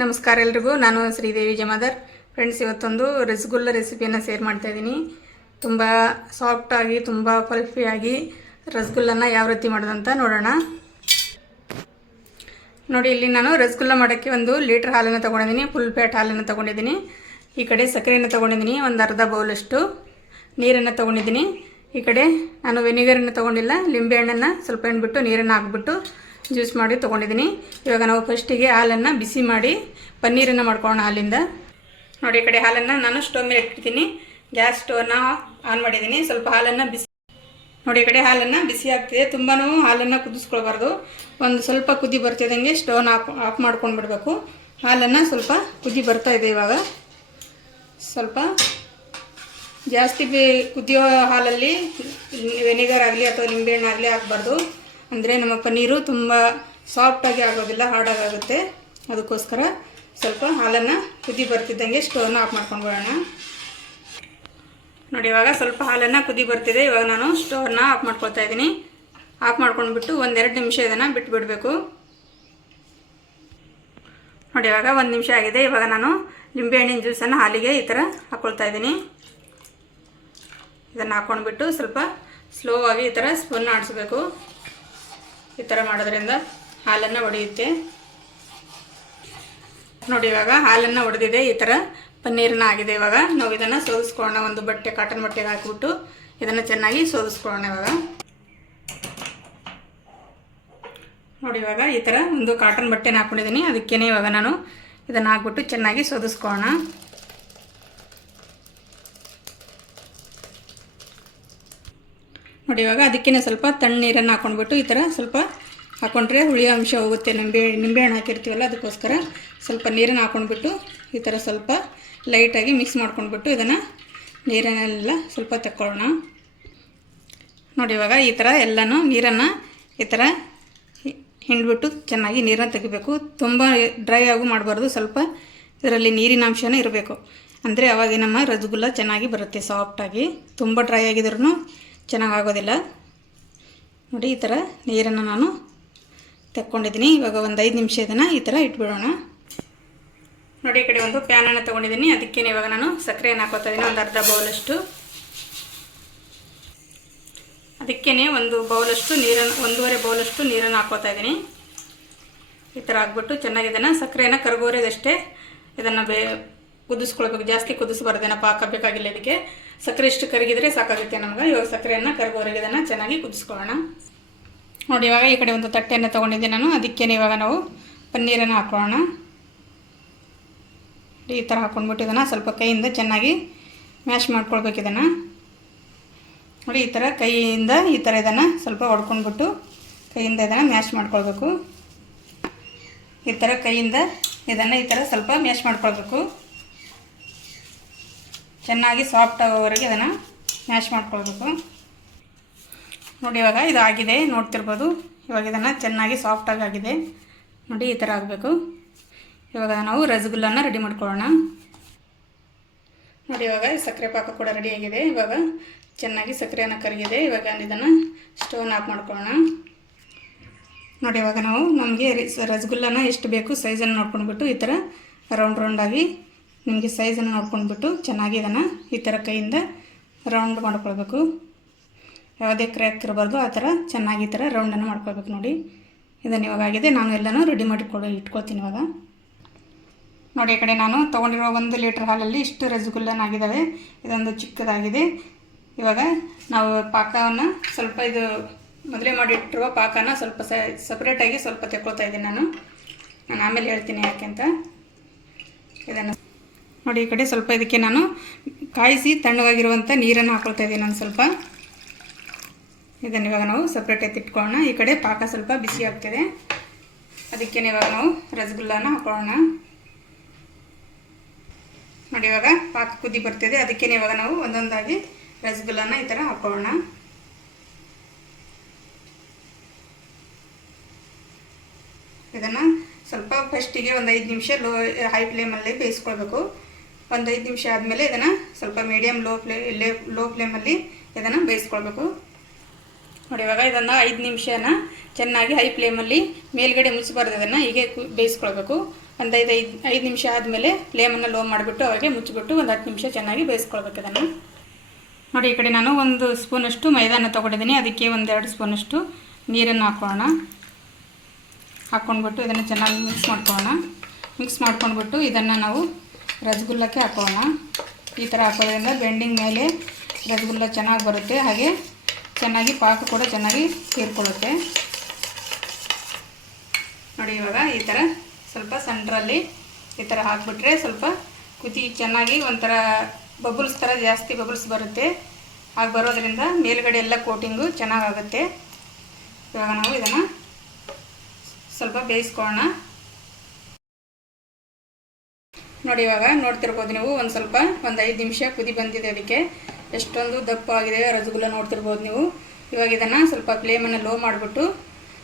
ನಮಸ್ಕಾರ ಎಲ್ರಿಗೂ. ನಾನು ಶ್ರೀದೇವಿ ಜಮಾದರ್. ಫ್ರೆಂಡ್ಸ್ ಇವತ್ತೊಂದು ರಸಗುಲ್ಲ ರೆಸಿಪಿಯನ್ನು ಶೇರ್ ಮಾಡ್ತಾ ಇದ್ದೀನಿ. ತುಂಬ ಸಾಫ್ಟಾಗಿ ತುಂಬ ಪಲ್ಫಿಯಾಗಿ ರಸಗುಲ್ಲನ ಯಾವ ರೀತಿ ಮಾಡೋದಂತ ನೋಡೋಣ. ನೋಡಿ, ಇಲ್ಲಿ ನಾನು ರಸಗುಲ್ಲ ಮಾಡೋಕ್ಕೆ ಒಂದು ಲೀಟ್ರ್ ಹಾಲನ್ನು ತೊಗೊಂಡಿದ್ದೀನಿ. ಫುಲ್ ಪ್ಯಾಟ್ ಹಾಲನ್ನು ತೊಗೊಂಡಿದ್ದೀನಿ. ಈ ಕಡೆ ಸಕ್ಕರೆಯನ್ನು ತೊಗೊಂಡಿದ್ದೀನಿ. ಒಂದು ಅರ್ಧ ಬೌಲಷ್ಟು ನೀರನ್ನು ತೊಗೊಂಡಿದ್ದೀನಿ. ಈ ಕಡೆ ನಾನು ವೆನಿಗರನ್ನು ತೊಗೊಂಡಿಲ್ಲ. ಲಿಂಬೆಹಣ್ಣನ್ನು ಸ್ವಲ್ಪ ಬಿಟ್ಟು ನೀರನ್ನು ಹಾಕ್ಬಿಟ್ಟು ಜ್ಯೂಸ್ ಮಾಡಿ ತೊಗೊಂಡಿದ್ದೀನಿ. ಇವಾಗ ನಾವು ಫಸ್ಟಿಗೆ ಹಾಲನ್ನು ಬಿಸಿ ಮಾಡಿ ಪನ್ನೀರನ್ನು ಮಾಡ್ಕೊಳ್ಳೋಣ ಹಾಲಿಂದ. ನೋಡಿ ಈ ಕಡೆ ಹಾಲನ್ನು ನಾನು ಸ್ಟೋವ್ ಮೇಲೆ ಇಟ್ಟಿರ್ತೀನಿ. ಗ್ಯಾಸ್ ಸ್ಟೋವ್ನ ಆನ್ ಮಾಡಿದ್ದೀನಿ. ಸ್ವಲ್ಪ ಹಾಲನ್ನು ಬಿಸಿ ನೋಡಿ ಈ ಕಡೆ ಹಾಲನ್ನು ಬಿಸಿ ಆಗ್ತಿದೆ. ತುಂಬಾ ಹಾಲನ್ನು ಕುದಿಸ್ಕೊಳ್ಬಾರ್ದು. ಒಂದು ಸ್ವಲ್ಪ ಕುದಿ ಬರ್ತಿದ್ದಂಗೆ ಸ್ಟೋವ್ನ ಆಫ್ ಆಫ್ ಮಾಡ್ಕೊಂಡು ಬಿಡಬೇಕು. ಹಾಲನ್ನು ಸ್ವಲ್ಪ ಕುದಿ ಬರ್ತಾ ಇದೆ ಇವಾಗ. ಸ್ವಲ್ಪ ಜಾಸ್ತಿ ಬಿ ಕುದಿಯೋ ಹಾಲಲ್ಲಿ ವೆನಿಗರ್ ಆಗಲಿ ಅಥವಾ ನಿಂಬೆಹಣ್ಣು ಆಗಲಿ ಹಾಕ್ಬಾರ್ದು. ಅಂದರೆ ನಮ್ಮ ಪನ್ನೀರು ತುಂಬ ಸಾಫ್ಟಾಗಿ ಆಗೋದಿಲ್ಲ ಹಾರ್ಡಾಗುತ್ತೆ ಅದಕ್ಕೋಸ್ಕರ ಸ್ವಲ್ಪ ಹಾಲನ್ನು ಕುದಿ ಬರ್ತಿದ್ದಂಗೆ ಸ್ಟೋವ್ನ ಆಫ್ ಮಾಡ್ಕೊಂಡು ಬರೋಣ ನೋಡಿ, ಇವಾಗ ಸ್ವಲ್ಪ ಹಾಲನ್ನು ಕುದಿ ಬರ್ತಿದೆ. ಇವಾಗ ನಾನು ಸ್ಟೋವ್ನ ಆಫ್ ಮಾಡ್ಕೊಳ್ತಾ ಇದ್ದೀನಿ. ಆಫ್ ಮಾಡ್ಕೊಂಡ್ಬಿಟ್ಟು ಒಂದೆರಡು ನಿಮಿಷ ಇದನ್ನು ಬಿಟ್ಬಿಡಬೇಕು. ನೋಡಿ, ಇವಾಗ ಒಂದು ನಿಮಿಷ ಆಗಿದೆ. ಇವಾಗ ನಾನು ಲಿಂಬೆಹಣ್ಣಿನ ಜ್ಯೂಸನ್ನು ಹಾಲಿಗೆ ಈ ಥರ ಹಾಕ್ಕೊಳ್ತಾ ಇದ್ದೀನಿ. ಇದನ್ನು ಹಾಕ್ಕೊಂಡ್ಬಿಟ್ಟು ಸ್ವಲ್ಪ ಸ್ಲೋ ಆಗಿ ಈ ಥರ ಸ್ಪೂನ್ ಆಡಿಸ್ಬೇಕು. ಈ ಥರ ಮಾಡೋದ್ರಿಂದ ಹಾಲನ್ನು ಒಡೆಯುತ್ತೆ. ನೋಡಿ, ಇವಾಗ ಹಾಲನ್ನು ಒಡೆದಿದೆ. ಈ ಥರ ಪನ್ನೀರನ್ನ ಆಗಿದೆ ಇವಾಗ. ನಾವು ಇದನ್ನು ಸೋದಿಸ್ಕೊಳ್ಳೋಣ. ಒಂದು ಬಟ್ಟೆ ಕಾಟನ್ ಬಟ್ಟೆಗೆ ಹಾಕಿಬಿಟ್ಟು ಇದನ್ನು ಚೆನ್ನಾಗಿ ಸೋದಿಸ್ಕೊಳ್ಳೋಣ ಇವಾಗ. ನೋಡಿ, ಇವಾಗ ಈ ಥರ ಒಂದು ಕಾಟನ್ ಬಟ್ಟೆನ ಹಾಕ್ಕೊಂಡಿದ್ದೀನಿ ಅದಕ್ಕೇನೆ ಇವಾಗ ನಾನು ಇದನ್ನು ಹಾಕ್ಬಿಟ್ಟು ಚೆನ್ನಾಗಿ ಸೋದಿಸ್ಕೊಳ್ಳೋಣ. ನೋಡಿ, ಇವಾಗ ಅದಕ್ಕೇ ಸ್ವಲ್ಪ ತಣ್ಣೀರನ್ನು ಹಾಕೊಂಡ್ಬಿಟ್ಟು ಈ ಥರ ಸ್ವಲ್ಪ ಹಾಕ್ಕೊಂಡ್ರೆ ಹುಳಿ ಅಂಶ ಹೋಗುತ್ತೆ. ನಿಂಬೆ, ನಿಂಬೆಹಣ್ಣು ಹಾಕಿರ್ತೀವಲ್ಲ, ಅದಕ್ಕೋಸ್ಕರ ಸ್ವಲ್ಪ ನೀರನ್ನು ಹಾಕ್ಕೊಂಡ್ಬಿಟ್ಟು ಈ ಥರ ಸ್ವಲ್ಪ ಲೈಟಾಗಿ ಮಿಕ್ಸ್ ಮಾಡ್ಕೊಂಡ್ಬಿಟ್ಟು ಇದನ್ನು ನೀರನ್ನೆಲ್ಲ ಸ್ವಲ್ಪ ತಕ್ಕೊಳ್ಳೋಣ. ನೋಡಿ, ಇವಾಗ ಈ ಥರ ಎಲ್ಲನೂ ನೀರನ್ನು ಈ ಥರ ಹಿಂಡ್ಬಿಟ್ಟು ಚೆನ್ನಾಗಿ ನೀರನ್ನು ತೆಗಿಬೇಕು. ತುಂಬ ಡ್ರೈ ಆಗು ಮಾಡಬಾರ್ದು, ಸ್ವಲ್ಪ ಇದರಲ್ಲಿ ನೀರಿನ ಇರಬೇಕು. ಅಂದರೆ ಅವಾಗ ನಮ್ಮ ರಸಗುಲ್ಲ ಚೆನ್ನಾಗಿ ಬರುತ್ತೆ, ಸಾಫ್ಟಾಗಿ. ತುಂಬ ಡ್ರೈ ಆಗಿದ್ರೂ ಚೆನ್ನಾಗಿ ಆಗೋದಿಲ್ಲ ನೋಡಿ, ಈ ಥರ ನೀರನ್ನು ನಾನು ತಕ್ಕೊಂಡಿದ್ದೀನಿ. ಇವಾಗ ಒಂದು ಐದು ನಿಮಿಷ ಇದನ್ನು ಈ ಥರ ಇಟ್ಬಿಡೋಣ. ನೋಡಿ, ಈ ಕಡೆ ಒಂದು ಪ್ಯಾನನ್ನು ತೊಗೊಂಡಿದ್ದೀನಿ. ಅದಕ್ಕೇ ಇವಾಗ ನಾನು ಸಕ್ಕರೆಯನ್ನು ಹಾಕೋತಾ ಇದ್ದೀನಿ. ಒಂದು ಅರ್ಧ ಬೌಲಷ್ಟು. ಅದಕ್ಕೇ ಒಂದು ಬೌಲಷ್ಟು ನೀರನ್ನು, ಒಂದೂವರೆ ಬೌಲಷ್ಟು ನೀರನ್ನು ಹಾಕೋತಾ ಇದ್ದೀನಿ. ಈ ಥರ ಹಾಕ್ಬಿಟ್ಟು ಚೆನ್ನಾಗಿ ಇದನ್ನು ಸಕ್ಕರೆಯನ್ನು ಕರ್ಗೋರೆದಷ್ಟೇ ಇದನ್ನು ಬೇ, ಕುದಿಸ್ಕೊಳ್ಬೇಕು. ಜಾಸ್ತಿ ಕುದಿಸ್ಬಾರ್ದೇನ ಪಾಕ ಬೇಕಾಗಿಲ್ಲ ಇದಕ್ಕೆ. ಸಕ್ಕರೆ ಇಷ್ಟು ಕರಗಿದ್ರೆ ಸಾಕಾಗುತ್ತೆ ನಮ್ಗೆ. ಇವಾಗ ಸಕ್ಕರೆಯನ್ನು ಕರಗೋರಿಗೆ ಇದನ್ನು ಚೆನ್ನಾಗಿ ಕುದಿಸ್ಕೊಳ್ಳೋಣ. ನೋಡಿ, ಇವಾಗ ಈ ಕಡೆ ಒಂದು ತಟ್ಟೆಯನ್ನು ತೊಗೊಂಡಿದ್ದೆ ನಾನು. ಅದಕ್ಕೇನೆ ಇವಾಗ ನಾವು ಪನ್ನೀರನ್ನು ಹಾಕೊಳ್ಳೋಣ. ಈ ಥರ ಹಾಕ್ಕೊಂಡ್ಬಿಟ್ಟು ಇದನ್ನು ಸ್ವಲ್ಪ ಕೈಯಿಂದ ಚೆನ್ನಾಗಿ ಮ್ಯಾಶ್ ಮಾಡ್ಕೊಳ್ಬೇಕು ಇದನ್ನು. ನೋಡಿ, ಈ ಥರ ಕೈಯಿಂದ ಈ ಥರ ಇದನ್ನು ಸ್ವಲ್ಪ ಹೊಡ್ಕೊಂಡ್ಬಿಟ್ಟು ಕೈಯಿಂದ ಇದನ್ನು ಮ್ಯಾಶ್ ಮಾಡ್ಕೊಳ್ಬೇಕು. ಈ ಥರ ಕೈಯಿಂದ ಇದನ್ನು ಈ ಥರ ಸ್ವಲ್ಪ ಮ್ಯಾಶ್ ಮಾಡ್ಕೊಳ್ಬೇಕು. ಚೆನ್ನಾಗಿ ಸಾಫ್ಟ್ ಆಗೋವರೆಗೆ ಅದನ್ನು ಮ್ಯಾಶ್ ಮಾಡ್ಕೊಳ್ಬೇಕು. ನೋಡಿ ಇವಾಗ ಇದು ಆಗಿದೆ, ನೋಡ್ತಿರ್ಬೋದು. ಇವಾಗ ಇದನ್ನು ಚೆನ್ನಾಗಿ ಸಾಫ್ಟಾಗಿ ಆಗಿದೆ. ನೋಡಿ ಈ ಥರ ಆಗಬೇಕು. ಇವಾಗ ನಾವು ರಸಗುಲ್ಲನ ರೆಡಿ ಮಾಡ್ಕೊಳ್ಳೋಣ. ನೋಡಿ ಇವಾಗ ಸಕ್ಕರೆ ಪಾಕ ಕೂಡ ರೆಡಿಯಾಗಿದೆ ಇವಾಗ ಚೆನ್ನಾಗಿ ಸಕ್ಕರೆಯನ್ನು ಕರಗಿದೆ. ಇವಾಗ ಇದನ್ನು ಸ್ಟೋನ್ ಆಫ್ ಮಾಡ್ಕೊಳ್ಳೋಣ. ನೋಡಿ ಇವಾಗ ನಾವು ನಮಗೆ ರಸಗುಲ್ಲನ ಎಷ್ಟು ಬೇಕು ಸೈಜನ್ನು ನೋಡ್ಕೊಂಡ್ಬಿಟ್ಟು ಈ ಥರ ರೌಂಡ್ ರೌಂಡಾಗಿ ನಿಮಗೆ ಸೈಜನ್ನು ನೋಡ್ಕೊಂಡ್ಬಿಟ್ಟು ಚೆನ್ನಾಗಿ ಇದನ್ನು ಈ ಥರ ಕೈಯಿಂದ ರೌಂಡ್ ಮಾಡ್ಕೊಳ್ಬೇಕು. ಯಾವುದೇ ಕ್ರ್ಯಾಕ್ ಇರಬಾರ್ದು ಆ ಥರ ಚೆನ್ನಾಗಿ ಈ ಥರ ರೌಂಡನ್ನು ಮಾಡ್ಕೊಳ್ಬೇಕು ನೋಡಿ. ಇದನ್ನು ಇವಾಗ ಆಗಿದೆ. ನಾನು ಎಲ್ಲನೂ ರೆಡಿ ಮಾಡಿಕೊಳ್ಳಿ ಇಟ್ಕೊಳ್ತೀನಿ ಇವಾಗ. ನೋಡಿ, ಈ ಕಡೆ ನಾನು ತೊಗೊಂಡಿರೋ ಒಂದು ಲೀಟ್ರ್ ಹಾಲಲ್ಲಿ ಇಷ್ಟು ರಸಗುಲ್ಲನಾಗಿದ್ದಾವೆ ಇದೊಂದು ಚಿಕ್ಕದಾಗಿದೆ. ಇವಾಗ ನಾವು ಪಾಕವನ್ನು ಸ್ವಲ್ಪ ಇದು ಮೊದಲೇ ಮಾಡಿಟ್ಟಿರುವ ಪಾಕನ ಸ್ವಲ್ಪ ಸಪ್ರೇಟಾಗಿ ಸ್ವಲ್ಪ ತೆಕ್ಕೊಳ್ತಾ ಇದ್ದೀನಿ ನಾನು. ನಾನು ಆಮೇಲೆ ಹೇಳ್ತೀನಿ ಯಾಕೆ ಅಂತ. ಇದನ್ನು ನೋಡಿ, ಈ ಕಡೆ ಸ್ವಲ್ಪ ಇದಕ್ಕೆ ನಾನು ಕಾಯಿಸಿ ತಣ್ಣಗಾಗಿರುವಂಥ ನೀರನ್ನು ಹಾಕೊಳ್ತಾ ಇದ್ದೀನಿ ನಾನು ಸ್ವಲ್ಪ. ಇದನ್ನು ಇವಾಗ ನಾವು ಸಪ್ರೇಟ್ ಎತ್ತಿಟ್ಕೊಳ್ಳೋಣ ಈ ಕಡೆ ಪಾಕ ಸ್ವಲ್ಪ ಬಿಸಿ ಆಗ್ತಿದೆ. ಅದಕ್ಕೇನೆ ಇವಾಗ ನಾವು ರಸಗುಲ್ಲನ ಹಾಕೊಳ್ಳೋಣ. ನೋಡಿ, ಇವಾಗ ಪಾಕ ಕುದಿ ಬರ್ತಿದೆ. ಅದಕ್ಕೇನೆ ಇವಾಗ ನಾವು ಒಂದೊಂದಾಗಿ ರಸಗುಲ್ಲನ ಈ ಥರ ಹಾಕೊಳ್ಳೋಣ. ಇದನ್ನು ಸ್ವಲ್ಪ ಫಸ್ಟಿಗೆ ಒಂದು ಐದು ನಿಮಿಷ ಲೋ ಹೈ ಫ್ಲೇಮಲ್ಲಿ ಬೇಯಿಸ್ಕೊಳ್ಬೇಕು. ಒಂದು ಐದು ನಿಮಿಷ ಆದಮೇಲೆ ಇದನ್ನು ಸ್ವಲ್ಪ ಮೀಡಿಯಮ್ ಲೋ ಫ್ಲೇ ಲೇ ಲೋ ಫ್ಲೇಮಲ್ಲಿ ಇದನ್ನು ಬೇಯಿಸ್ಕೊಳ್ಬೇಕು. ನೋಡಿ, ಇವಾಗ ಇದನ್ನು ಐದು ನಿಮಿಷನ ಚೆನ್ನಾಗಿ ಹೈ ಫ್ಲೇಮಲ್ಲಿ ಮೇಲ್ಗಡೆ ಮುಚ್ಚಬಾರ್ದು ಅದನ್ನು ಹೀಗೆ ಬೇಯಿಸ್ಕೊಳ್ಬೇಕು. ಒಂದು ಐದು ಐದು ಐದು ನಿಮಿಷ ಆದಮೇಲೆ ಫ್ಲೇಮನ್ನು ಲೋ ಮಾಡಿಬಿಟ್ಟು ಅವಾಗೆ ಮುಚ್ಚಿಬಿಟ್ಟು ಒಂದು ಹತ್ತು ನಿಮಿಷ ಚೆನ್ನಾಗಿ ಬೇಯಿಸ್ಕೊಳ್ಬೇಕು ಅದನ್ನು ನೋಡಿ, ಈ ಕಡೆ ನಾನು ಒಂದು ಸ್ಪೂನಷ್ಟು ಮೈದಾನ ತೊಗೊಂಡಿದ್ದೀನಿ. ಅದಕ್ಕೆ ಒಂದೆರಡು ಸ್ಪೂನಷ್ಟು ನೀರನ್ನು ಹಾಕೋಣ ಹಾಕ್ಕೊಂಡ್ಬಿಟ್ಟು ಇದನ್ನು ಚೆನ್ನಾಗಿ ಮಿಕ್ಸ್ ಮಾಡ್ಕೊಳ್ಳೋಣ. ಮಿಕ್ಸ್ ಮಾಡ್ಕೊಂಡ್ಬಿಟ್ಟು ಇದನ್ನು ನಾವು ರಸಗುಲ್ಲಕ್ಕೆ ಹಾಕೋಣ. ಈ ಥರ ಹಾಕೋದ್ರಿಂದ ಬೆಂಡಿಂಗ್ ಮೇಲೆ ರಸಗುಲ್ಲ ಚೆನ್ನಾಗಿ ಬರುತ್ತೆ. ಹಾಗೆ ಚೆನ್ನಾಗಿ ಪಾಕ ಕೂಡ ಚೆನ್ನಾಗಿ ಹೀರ್ಕೊಳ್ಳುತ್ತೆ ನೋಡಿ, ಇವಾಗ ಈ ಥರ ಸ್ವಲ್ಪ ಸೆಂಟ್ರಲ್ಲಿ ಈ ಥರ ಹಾಕ್ಬಿಟ್ರೆ ಸ್ವಲ್ಪ ಕುದಿ ಚೆನ್ನಾಗಿ ಒಂಥರ ಬಬಲ್ಸ್ ಥರ ಜಾಸ್ತಿ ಬಬಲ್ಸ್ ಬರುತ್ತೆ. ಹಾಗೆ ಬರೋದ್ರಿಂದ ಮೇಲುಗಡೆ ಎಲ್ಲ ಕೋಟಿಂಗು ಚೆನ್ನಾಗಾಗುತ್ತೆ. ಇವಾಗ ನಾವು ಇದನ್ನು ಸ್ವಲ್ಪ ಬೇಯಿಸ್ಕೊಳ್ಳೋಣ. ನೋಡಿ ಇವಾಗ ನೋಡ್ತಿರ್ಬೋದು ನೀವು, ಒಂದು ಸ್ವಲ್ಪ, ಒಂದು ಐದು ನಿಮಿಷ ಕುದಿ ಬಂದಿದೆ ಅದಕ್ಕೆ. ಎಷ್ಟೊಂದು ದಪ್ಪ ಆಗಿದೆ, ರಸಗುಲ್ಲ ನೋಡ್ತಿರ್ಬೋದು ನೀವು. ಇವಾಗ ಇದನ್ನು ಸ್ವಲ್ಪ ಫ್ಲೇಮನ್ನು ಲೋ ಮಾಡಿಬಿಟ್ಟು,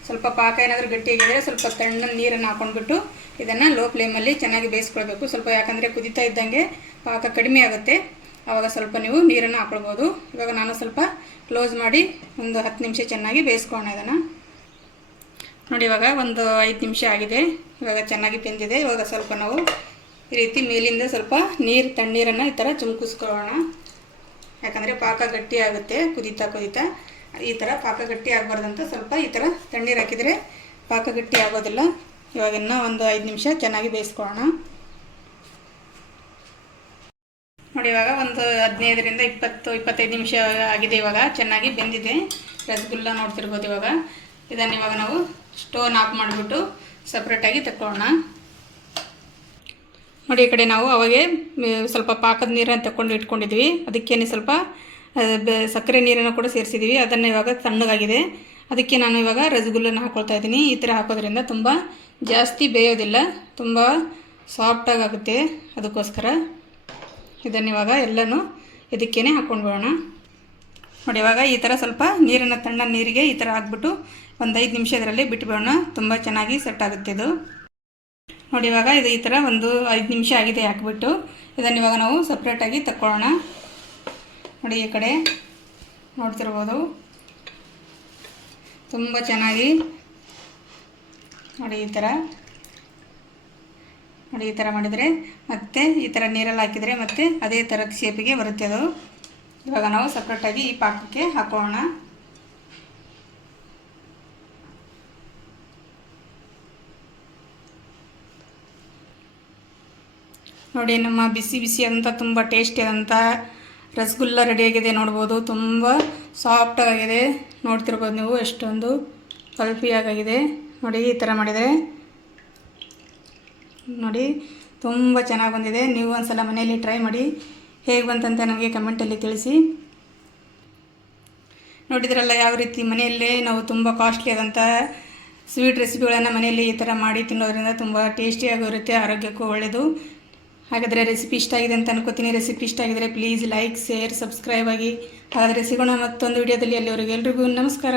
ಸ್ವಲ್ಪ ಪಾಕ ಏನಾದರೂ ಗಟ್ಟಿಯಾಗಿದ್ದರೆ ಸ್ವಲ್ಪ ತಣ್ಣ ನೀರನ್ನು ಹಾಕೊಂಡ್ಬಿಟ್ಟು, ಇದನ್ನು ಲೋ ಫ್ಲೇಮಲ್ಲಿ ಚೆನ್ನಾಗಿ ಬೇಯಿಸ್ಕೊಳ್ಬೇಕು. ಸ್ವಲ್ಪ ಯಾಕಂದರೆ ಕುದಿತಾ ಇದ್ದಂಗೆ ಪಾಕ ಕಡಿಮೆ ಆಗುತ್ತೆ. ಆವಾಗ ಸ್ವಲ್ಪ ನೀವು ನೀರನ್ನು ಹಾಕ್ಕೊಳ್ಬೋದು ಇವಾಗ ನಾನು ಸ್ವಲ್ಪ ಕ್ಲೋಸ್ ಮಾಡಿ ಒಂದು ಹತ್ತು ನಿಮಿಷ ಚೆನ್ನಾಗಿ ಬೇಯಿಸ್ಕೊಳ್ಳೋಣ ಇದನ್ನು. ನೋಡಿ ಇವಾಗ ಒಂದು ಐದು ನಿಮಿಷ ಆಗಿದೆ. ಇವಾಗ ಚೆನ್ನಾಗಿ ಬೆಂದಿದೆ. ಇವಾಗ ಸ್ವಲ್ಪ ನಾವು ಈ ರೀತಿ ಮೇಲಿಂದ ಸ್ವಲ್ಪ ನೀರು, ತಣ್ಣೀರನ್ನು ಈ ಥರ ಚುಮ್ಕಿಸ್ಕೊಳ್ಳೋಣ. ಯಾಕಂದರೆ ಪಾಕ ಗಟ್ಟಿ ಆಗುತ್ತೆ, ಕುದೀತಾ ಕುದೀತಾ. ಈ ಥರ ಪಾಕ ಗಟ್ಟಿ ಆಗಬಾರ್ದಂತ ಸ್ವಲ್ಪ ಈ ಥರ ತಣ್ಣೀರು ಹಾಕಿದರೆ ಪಾಕ ಗಟ್ಟಿ ಆಗೋದಿಲ್ಲ. ಇವಾಗ ಇನ್ನೂ ಒಂದು ಐದು ನಿಮಿಷ ಚೆನ್ನಾಗಿ ಬೇಯಿಸ್ಕೊಳ್ಳೋಣ. ನೋಡಿ, ಇವಾಗ ಒಂದು ಹದಿನೈದರಿಂದ ಇಪ್ಪತ್ತು, ಇಪ್ಪತ್ತೈದು ನಿಮಿಷ ಆಗಿದೆ ಇವಾಗ. ಚೆನ್ನಾಗಿ ಬೆಂದಿದೆ. ರಸಗುಲ್ಲ ನೋಡ್ತಿರ್ಬೋದು ಇವಾಗ. ಇದನ್ನು ಇವಾಗ ನಾವು ಸ್ಟೋನ್ ಆಫ್ ಮಾಡಿಬಿಟ್ಟು ಸಪ್ರೇಟಾಗಿ ತಗೊಳ್ಳೋಣ ನೋಡಿ, ಈ ಕಡೆ ನಾವು ಅವಾಗೆ ಸ್ವಲ್ಪ ಪಾಕದ ನೀರನ್ನು ತಗೊಂಡು ಇಟ್ಕೊಂಡಿದ್ವಿ. ಅದಕ್ಕೇನೆ ಸ್ವಲ್ಪ ಸಕ್ಕರೆ ನೀರನ್ನು ಕೂಡ ಸೇರಿಸಿದ್ವಿ. ಅದನ್ನು ಇವಾಗ ತಣ್ಣಗಾಗಿದೆ. ಅದಕ್ಕೆ ನಾನು ಇವಾಗ ರಸಗುಲ್ಲನ ಹಾಕ್ಕೊಳ್ತಾ ಇದ್ದೀನಿ. ಈ ಥರ ಹಾಕೋದ್ರಿಂದ ತುಂಬ ಜಾಸ್ತಿ ಬೇಯೋದಿಲ್ಲ. ತುಂಬ ಸಾಫ್ಟಾಗಿ ಆಗುತ್ತೆ ಅದಕ್ಕೋಸ್ಕರ. ಇದನ್ನು ಇವಾಗ ಎಲ್ಲನೂ ಇದಕ್ಕೇ ಹಾಕ್ಕೊಂಡು ಬಿಡೋಣ ನೋಡಿ, ಇವಾಗ ಈ ಥರ ಸ್ವಲ್ಪ ನೀರನ್ನು, ತಣ್ಣ ನೀರಿಗೆ ಈ ಥರ ಹಾಕ್ಬಿಟ್ಟು ಒಂದು ಐದು ನಿಮಿಷ ಇದರಲ್ಲಿ ಬಿಟ್ಬಿಡೋಣ. ತುಂಬ ಚೆನ್ನಾಗಿ ಸೆಟ್ ಆಗುತ್ತೆ ಇದು. ನೋಡಿ, ಇವಾಗ ಇದು ಈ ಥರ ಒಂದು ಐದು ನಿಮಿಷ ಆಗಿದೆ ಹಾಕ್ಬಿಟ್ಟು. ಇದನ್ನು ಇವಾಗ ನಾವು ಸಪ್ರೇಟಾಗಿ ತಕ್ಕೊಳ್ಳೋಣ. ನೋಡಿ, ಈ ಕಡೆ ನೋಡ್ತಿರ್ಬೋದು. ತುಂಬ ಚೆನ್ನಾಗಿ ನೋಡಿ, ಈ ಥರ ನೋಡಿ, ಈ ಥರ ಮಾಡಿದರೆ ಮತ್ತೆ ಈ ಥರ ನೀರಲ್ಲಿ ಹಾಕಿದರೆ ಮತ್ತೆ ಅದೇ ಥರದ ಶೇಪಿಗೆ ಬರುತ್ತೆ ಅದು. ಇವಾಗ ನಾವು ಸಪ್ರೇಟಾಗಿ ಈ ಪಾಕಕ್ಕೆ ಹಾಕೋಣ. ನೋಡಿ, ನಮ್ಮ ಬಿಸಿ ಬಿಸಿ ಅಂತ ತುಂಬ ಟೇಸ್ಟಿ ಆದಂಥ ರಸಗುಲ್ಲ ರೆಡಿಯಾಗಿದೆ ನೋಡ್ಬೋದು. ತುಂಬ ಸಾಫ್ಟಾಗಿದೆ ನೋಡ್ತಿರ್ಬೋದು ನೀವು ಎಷ್ಟೊಂದು ಪಲ್ಪಿಯಾಗಿದೆ ನೋಡಿ, ಈ ಥರ ಮಾಡಿದರೆ. ನೋಡಿ, ತುಂಬ ಚೆನ್ನಾಗಿ ಬಂದಿದೆ. ನೀವು ಒಂದ್ಸಲ ಮನೆಯಲ್ಲಿ ಟ್ರೈ ಮಾಡಿ ಹೇಗೆ ಬಂತಂತ ನನಗೆ ಕಮೆಂಟಲ್ಲಿ ತಿಳಿಸಿ. ನೋಡಿದ್ರಲ್ಲ, ಯಾವ ರೀತಿ ಮನೆಯಲ್ಲೇ ನಾವು ತುಂಬ ಕಾಸ್ಟ್ಲಿ ಆದಂಥ ಸ್ವೀಟ್ ರೆಸಿಪಿಗಳನ್ನು ಮನೆಯಲ್ಲಿ ಈ ಥರ ಮಾಡಿ ತಿನ್ನೋದ್ರಿಂದ ತುಂಬ ಟೇಸ್ಟಿಯಾಗಿರುತ್ತೆ ಆರೋಗ್ಯಕ್ಕೂ ಒಳ್ಳೆಯದು ಹಾಗಾದರೆ ರೆಸಿಪಿ ಇಷ್ಟ ಆಗಿದೆ ಅಂತ ಅನ್ಕೋತೀನಿ. ರೆಸಿಪಿ ಇಷ್ಟ ಆಗಿದರೆ ಪ್ಲೀಸ್ ಲೈಕ್ ಶೇರ್ ಸಬ್ಸ್ಕ್ರೈಬ್ ಆಗಿ. ಹಾಗಾದರೆ ಸಿಗೋಣ ಮತ್ತೊಂದು ವಿಡಿಯೋದಲ್ಲಿ ಅಲ್ಲಿವರೆಗೆ ಎಲ್ರಿಗೂ ನಮಸ್ಕಾರ.